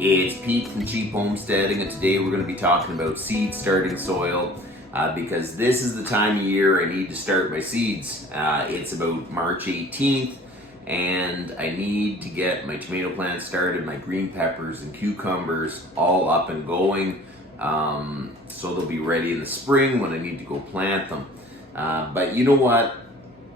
It's Pete from Cheap Homesteading, and today we're going to be talking about seed starting soil because this is the time of year I need to start my seeds. It's about March 18th and I need to get my tomato plants started, my green peppers and cucumbers all up and going, so they'll be ready in the spring when I need to go plant them. But you know what?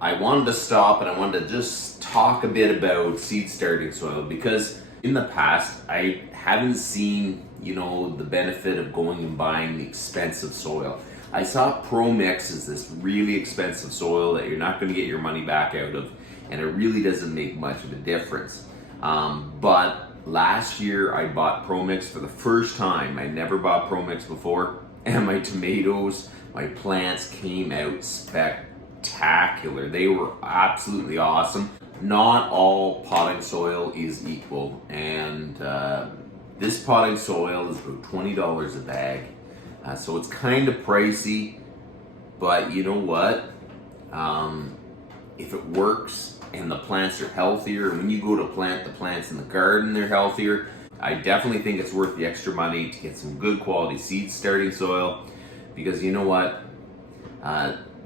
I wanted to stop and I wanted to just talk a bit about seed starting soil because in the past I haven't seen, the benefit of going and buying the expensive soil. I saw PROMIX as this really expensive soil that you're not going to get your money back out of, and it really doesn't make much of a difference. But last year I bought PROMIX for the first time. I never bought PROMIX before, and my tomatoes, my plants came out spectacular. They were absolutely awesome. Not all potting soil is equal, and this potting soil is about $20 a bag, so it's kind of pricey, but you know what? If it works and the plants are healthier, when you go to plant the plants in the garden, they're healthier, I definitely think it's worth the extra money to get some good quality seed starting soil, because you know what?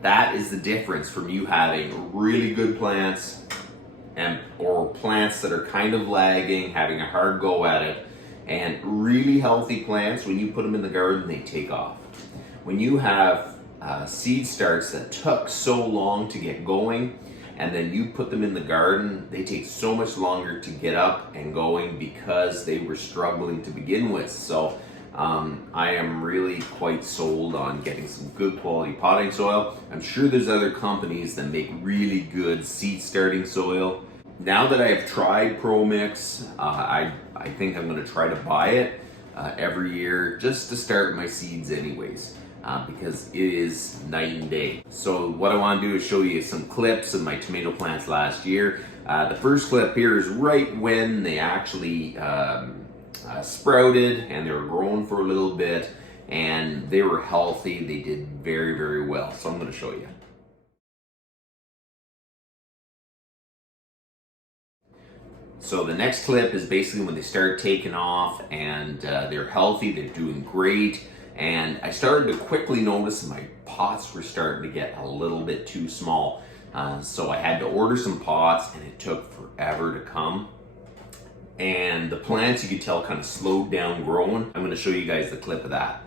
That is the difference from you having really good plants or plants that are kind of lagging, having a hard go at it, and really healthy plants. When you put them in the garden, they take off. When you have seed starts that took so long to get going, and then you put them in the garden, they take so much longer to get up and going because they were struggling to begin with. So I am really quite sold on getting some good quality potting soil. I'm sure there's other companies that make really good seed starting soil. Now that I have tried PROMIX, I think I'm going to try to buy it every year just to start my seeds anyways, because it is night and day. So what I want to do is show you some clips of my tomato plants last year. The first clip here is right when they actually sprouted and they were growing for a little bit and they were healthy. They did very, very well. So I'm going to show you. So the next clip is basically when they start taking off and they're healthy, they're doing great. And I started to quickly notice my pots were starting to get a little bit too small. So I had to order some pots and it took forever to come. And the plants, you could tell, kind of slowed down growing. I'm going to show you guys the clip of that.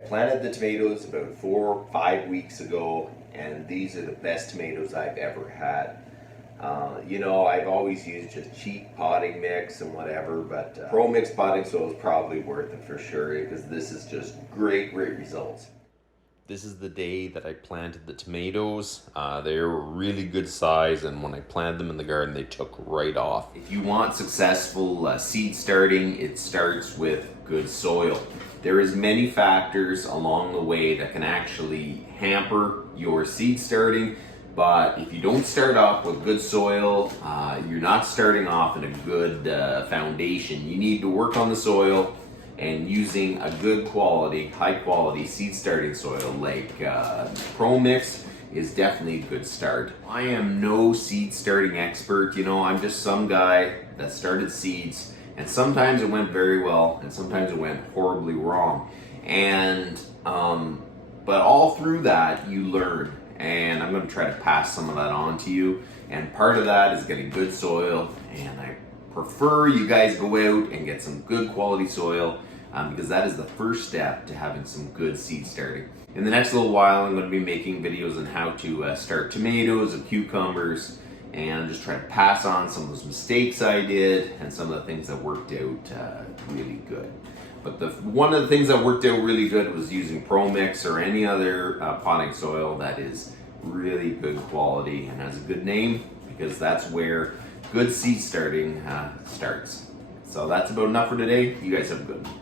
I planted the tomatoes about 4 or 5 weeks ago, and these are the best tomatoes I've ever had. I've always used just cheap potting mix and whatever, but PROMIX potting soil is probably worth it for sure, because this is just great results. This is the day that I planted the tomatoes. They were really good size, and when I planted them in the garden, they took right off. If you want successful seed starting, it starts with good soil. There is many factors along the way that can actually hamper your seed starting, but if you don't start off with good soil, you're not starting off in a good foundation. You need to work on the soil, and using a good quality, high quality seed starting soil like PROMIX is definitely a good start. I am no seed starting expert. I'm just some guy that started seeds, and sometimes it went very well and sometimes it went horribly wrong. And but all through that you learn, and I'm going to try to pass some of that on to you. And part of that is getting good soil, and I prefer you guys go out and get some good quality soil, because that is the first step to having some good seed starting. In the next little while, I'm going to be making videos on how to start tomatoes and cucumbers, and just try to pass on some of those mistakes I did and some of the things that worked out really good. But one of the things that worked out really good was using PROMIX or any other potting soil that is really good quality and has a good name, because that's where good seed starting starts. So that's about enough for today. You guys have a good one.